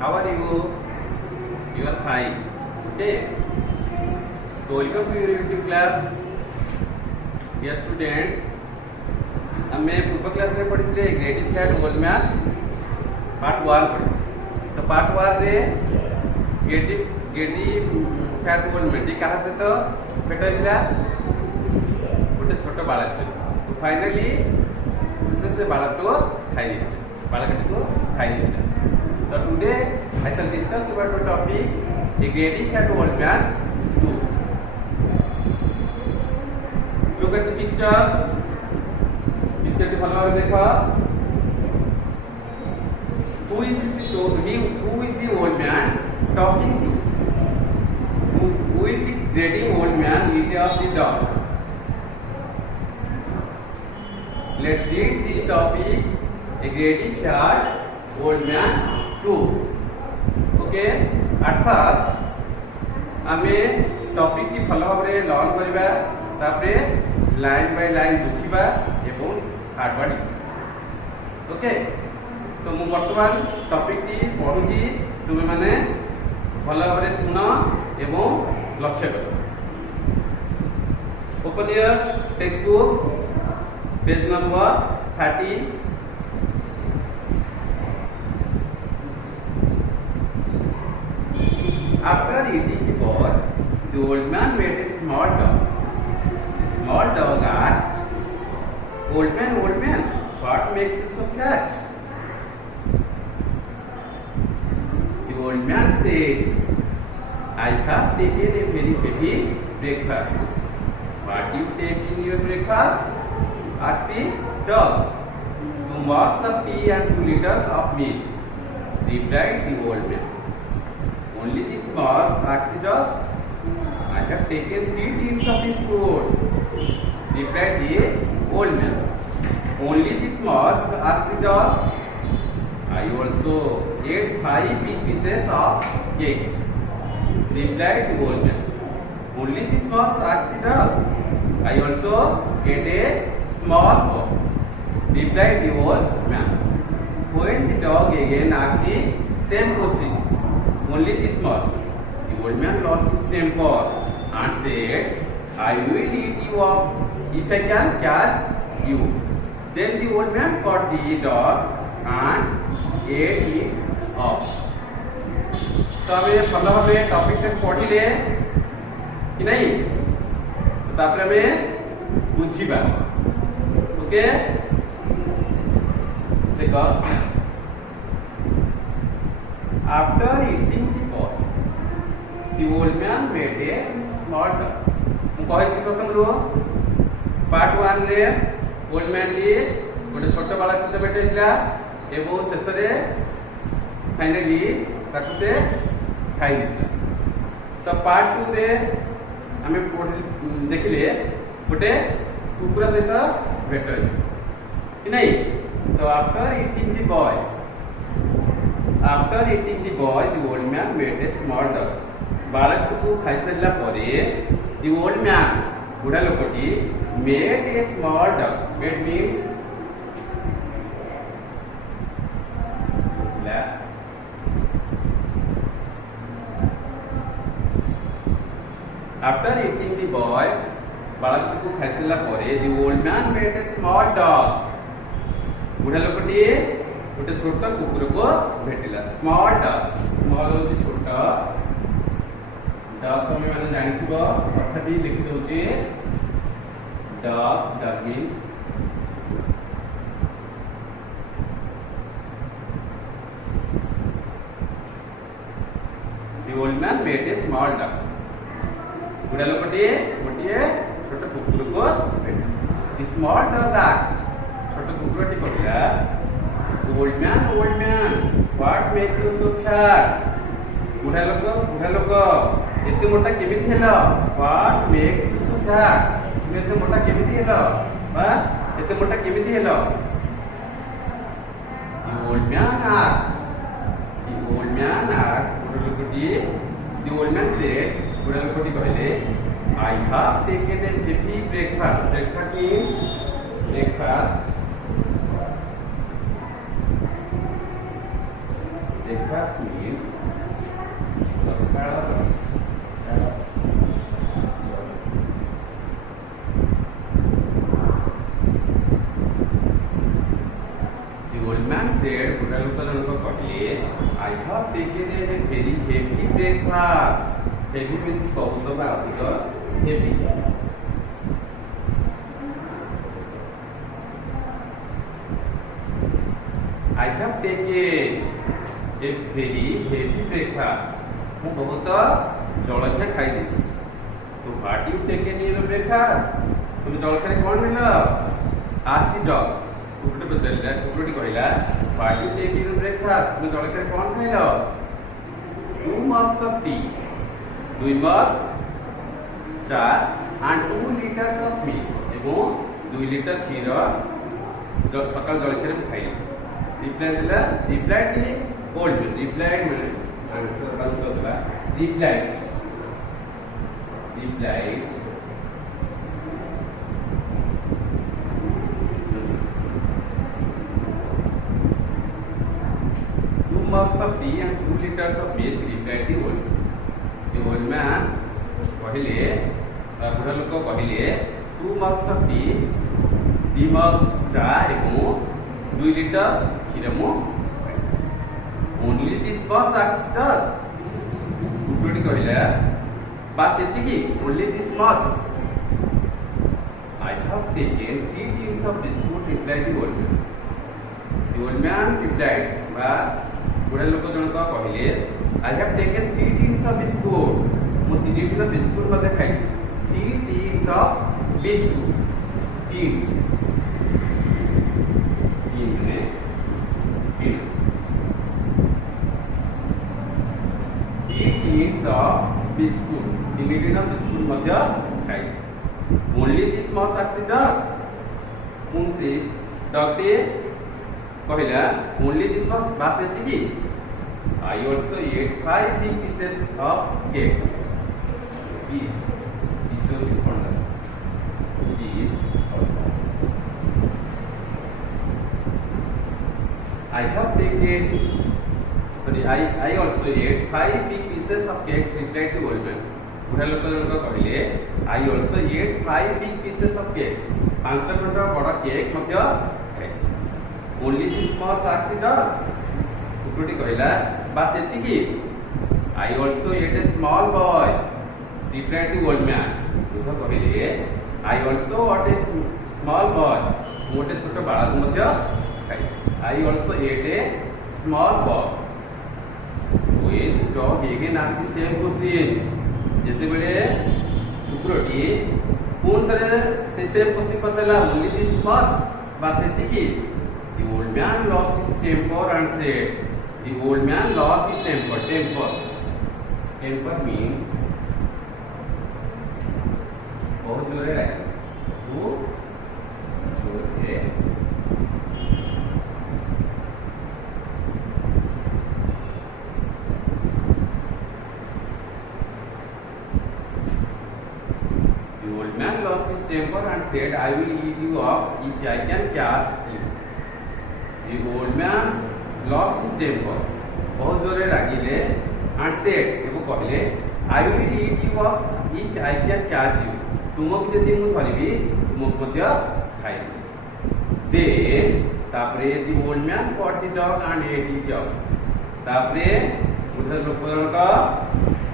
How are you? You are fine. Okay. So welcome to your YouTube class. Dear students, हमें पूर्व class रे पढ़ी थे ग्रेडी फ्लैट होल मैथ पार्ट 1 पढ़ी. तो पार्ट 1 रे ग्रेडी फ्लैट होल मैथ कहा से तो भेट होइला गोटे छोट बालक से. तो फाइनली से बालक को खाई दिया, बालक को खाई दिया. So today I shall discuss about the topic a gradient at whole man 2. Look at the picture. Picture to follow देखा. Who is the old man talking to? Who is the grading old man with the dog? Let's read the topic a grading flat old man 2. Okay. At first आमे topic की follow भाव रे learn करबा, तापरे line by line बुझिबा एवं Harvard. Okay. तो मु वर्तमान टॉपिक की पढुची, तुमे माने भलो भाव रे सुनो एवं लक्ष्य करो. Open your text book page number 30. After eating the bird, the old man met a small dog. The small dog asked, old man, what makes you so fat?" The old man said, "I have taken a very heavy breakfast." "What do you take in your breakfast?" asked the dog. "2 mugs of tea and 2 liters of milk," replied the old man. "Only this much?" asked the dog. "I have taken 3 tins of biscuits," replied the old man. "Only this much?" asked the dog. "I also ate 5 big pieces of cakes," replied the old man. "Only this much?" asked the dog. "I also ate a small bug," replied the old man. When the dog again asked the same question, "Only this much?" the old man lost his temper and said, "I will eat you up if I can catch you." Then the old man caught the dog and ate it up. तो हमें follow हमें topic तक पढ़िले कि नहीं, तो तापर हमें बुझिबा. Okay. देखो, after eating the bird, the old man made a small dog. मु कहि प्रथम रो पार्ट 1 रे ओल्ड मैन ली गोटे छोट बालक सहित भेट होइला एवं शेष रे फाइनली ताकू से खाई दिला. तो पार्ट 2 रे हमें देखिले गोटे कुकुर सहित भेट होइछ कि नहीं. तो after eating the boy, the old man made a small dog. बालक को खाई सारा परे the old man बुढ़ा लोकटी made a small dog. Made means after eating the boy, बालक को खाई सारा परे the old man made a small dog. बुढ़ा लोकटी गोटे छोट कुकुर को भेटिला. स्मॉल डॉग, स्मॉल होची छोट डॉग को मैं माने जानिथिबो, अर्थात ही लिखि दोची dog. Dog means the old man made a small dog. बुढ़ा लोकटी गोटे छोट कुकुर को भेटिला. The small dog asked, छोट कुकुरटी कहला, old man, what makes you so fat? बुढ़ा लोक एते मोटा केमिति hello? What makes you so fat? तुम एते मोटा केमिति हेलो? बा एते मोटा केमिति hello? The old man asked, बुढ़ा लोकटी. The old man said, बुढ़ा लोकटी कहले, I have taken a heavy breakfast. Breakfast means breakfast. Breakfast means ସକାଳ The old man said, बुढ़ा लोग जनक कहले, I have taken a very heavy breakfast. Heavy means बहुत बा अधिक heavy. I have taken a very heavy breakfast. ମୁଁ ବହୁତ ଜଳଖିଆ ଖାଇ ଦେଇଛି। तो what you taken in your breakfast? तुम ଜଳଖିଆରେ କ'ଣ ନେଲ? Ask the dog. कुकुरटे पचारिला, कुकुरटी कहला, what you taken in your breakfast? तुम ଜଳଖିଆରେ କ'ଣ ଖାଇଲ? 2 mugs of tea. 2 mug ଚା and 2 liters of milk. ଏବଂ 2 ଲିଟର କ୍ଷୀର ସକାଳ ଜଳଖିଆରେ ମୁଁ ଖାଇଲି। रिप्लाई दिला, रिप्लाई ओल्ड में रिप्लाई में आंसर का उत्तर दिला replies 2 mugs of tea and 2 liters of milk replied the old man कहले बुढ़ा लोक कहले 2 mugs of tea 2 mug चा एवं 2 लीटर क्षीर मु ओनली दिस मच आफ्टर कुकुरटी कहला बस एतिकी only this much I have taken 3 tins of biscuit replied the old man replied बा बुढ़ा लोक जनक कहले I have taken 3 tins of biscuit मु 3 टिन बिस्कुट मते खाइछि 3 tins of biscuit tins of biscuit 3 tin biscuit मध्य खाइछि ओनली दिस मच एक्सीडेंट मुंसी डॉक्टर कहला ओनली दिस मच बास एतिकी I also at 5 big pieces of cakes this is important this I have taken I also ate 5 big pieces of cakes replied the old man बुढ़ा लोक जनक कहले I also ate 5 big pieces of cakes 5 खंड बड़ cake मध्य खाइछि only this much accident कुकुरटी कहला बस एतिकी I also ate a small boy replied the old man बुढ़ा कहले I also ate a small boy मोटे छोट बालक मध्य खाइछि I also ate a small boy when the dog again asked the same question जते बेले कुकुरटी पूर्ण तरह से सेम क्वेश्चन पचला only this much बस एतिकी the old man lost his temper and said the old man lost his temper means बहुत जोरे डाके वो जोरे temper and said I will eat you up if I can catch you the old man lost his temper बहुत जोरे रागिले and said एको कहले I will eat you up if I can catch you तुमको जदि मु धरिबी तुमको मध्य खाइबी then तापरे the old man caught the dog and ate it up तापरे बुढ़ा लोक जनक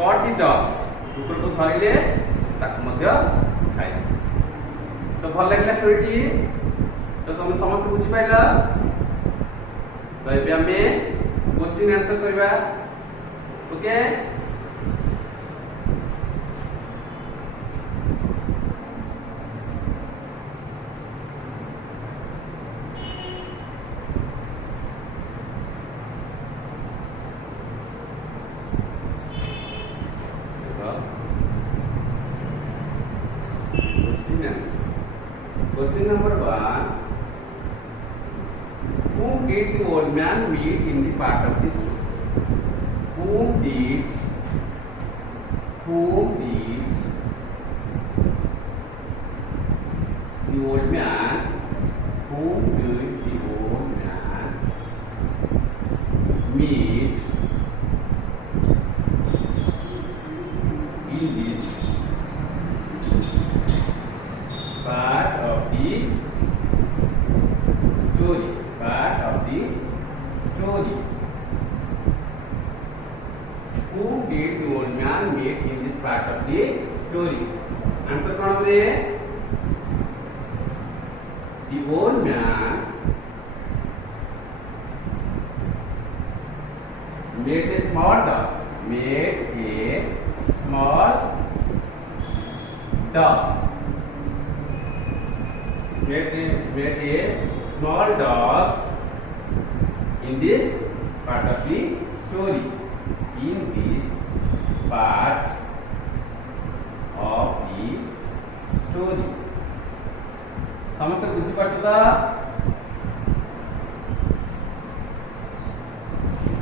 caught the dog कुकुर को धरिले ताक मध्य खाइबी तो भल लागला स्टोरी तो तुम समस्त बुझी पाइला तो एबे हमें क्वेश्चन आंसर करबा okay Question number 1. Whom did the old man meet in the part of the story? Whom did the old man meet meet in this part of the story. Part of the story. Whom did the old man meet in this part of the story? Answer कौन बोले? The old man made a small dog. Made a small dog. Made a small dog in this part of the story. In this part of the story. समस्त बुझी पाछदा?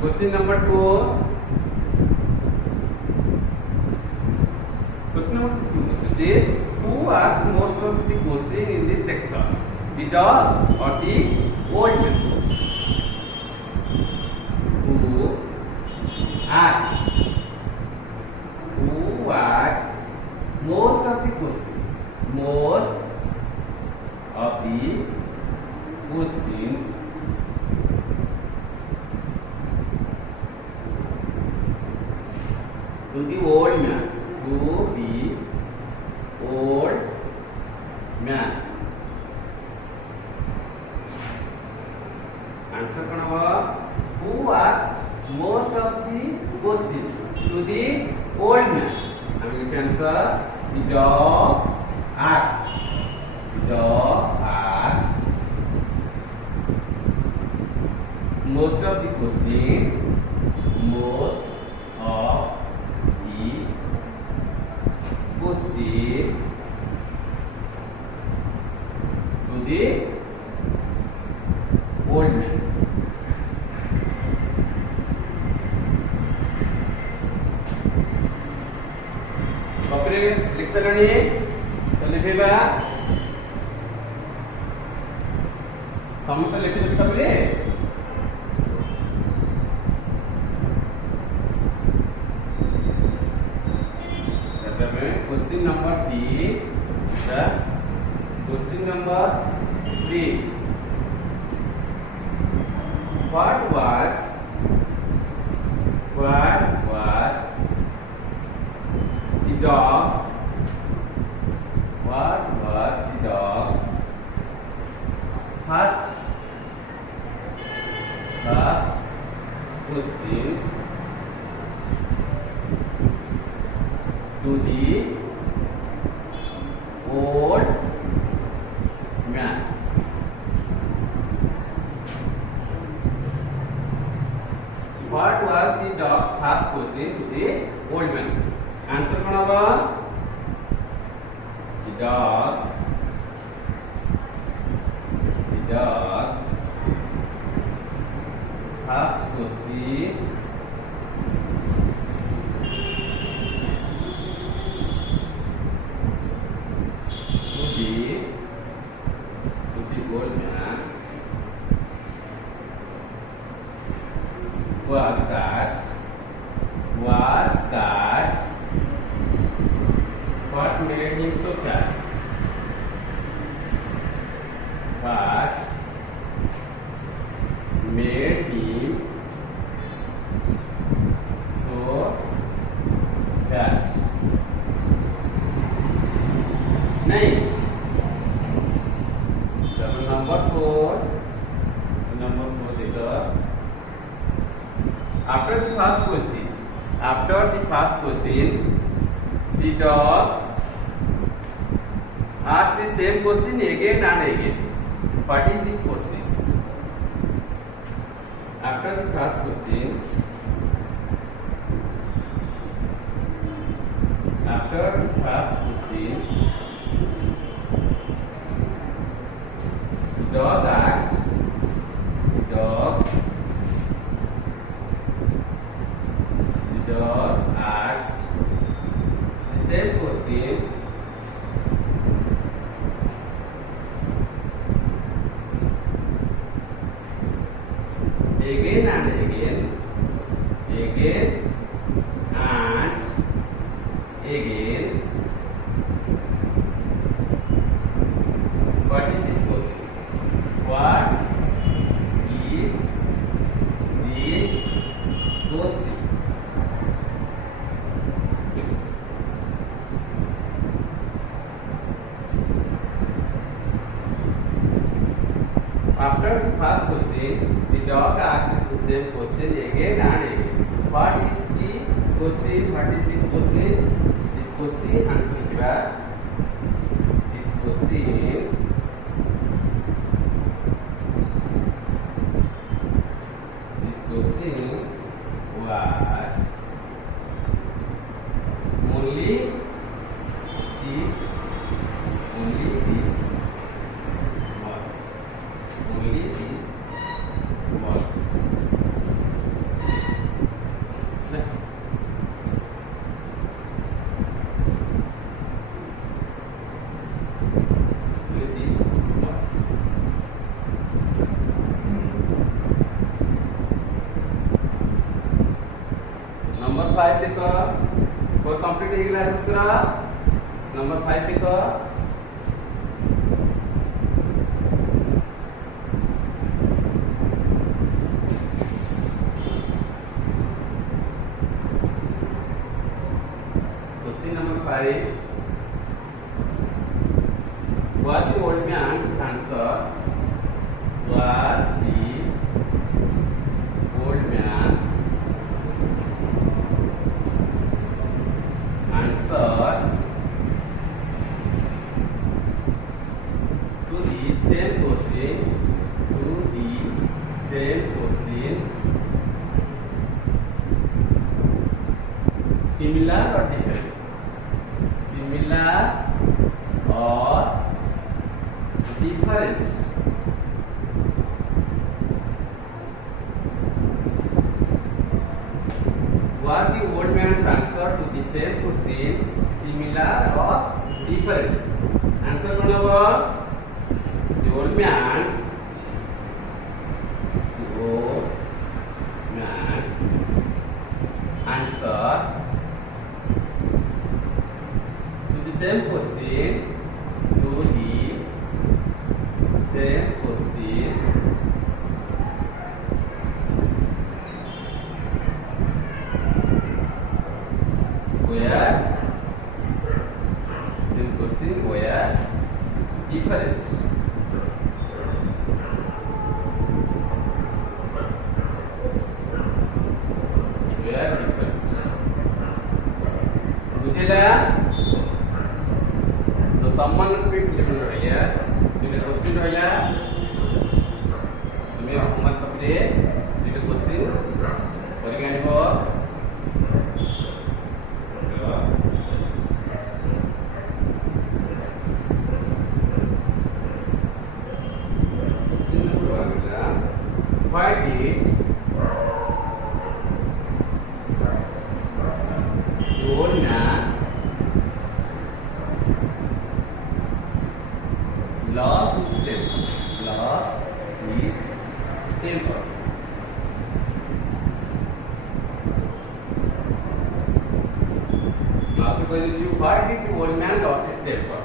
Question number 2. Question number 2. Who asked most of the question in this section? The dog or the old man? Who asked most of the question? Most of the questions to the old man. To the old man. Answer कौन होगा? Who asked most of the questions to the old man? I will answer. The dog asked. The dog asked most of the questions. Most of the question to the old man. Papre लिख सकनी तो लिखेगा समस्त लिखे सकता बोले question number 3. The question number 3. What was the dog's first question to the old man? What was the dog's first question to the old man? Answer कौन होगा? The dog's first question to the old man was that what made him so fat? What made him so fat? नहीं. Number 4. Number 4 देखो. After the first question, the dog asked the same question again and again. What is this question? After the first question, the dog asked the same question again and again. again and again. What is this question? What is this question? After the first question, the dog asked the same question again and again. What is the question? What is this question? This question answer kiba. This question was only this words. Only this words. Only these words. Number 5 देखो कोई complete हो गया उत्तर number 5 देखो question number 5 what the old man's answer was the old man answer to the same question similar or different? Similar or different? Was the old man's answer to the same question similar or different? Answer कौन होगा? The old man's answer to the same question were different. बुझेला तो तमन पे लिखन रहिया दुटा question रहिला तुम्हें होमवर्क करले दुटा क्वेश्चन करके आनिबो why did old man lost his temper? Now because you why did the old man lost his temper?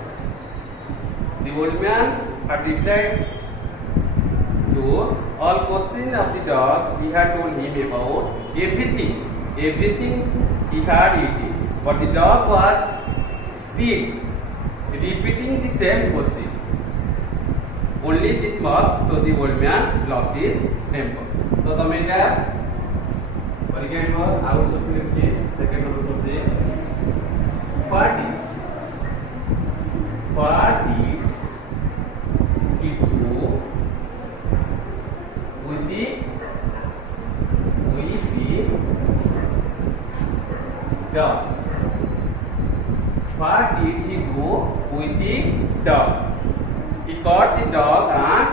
The old man had replied to all questions of the dog. He had told him about everything he had eaten, but the dog was still repeating the same question. Only this much, so the old man lost his temper. So तमें इटा परीक्षा में out question लिखिए second number question what did he do with the dog? What did he do with the dog? He caught the dog and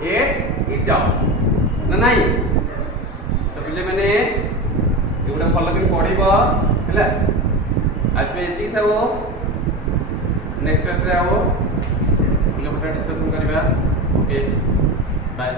ate it down. ना नहीं तो पहले मैंने ये उड़ा फल लगे पढ़ी बा है आज में इतनी था वो नेक्स्ट क्लास रे आओ ये बटा डिस्कशन करिबा ओके बाय।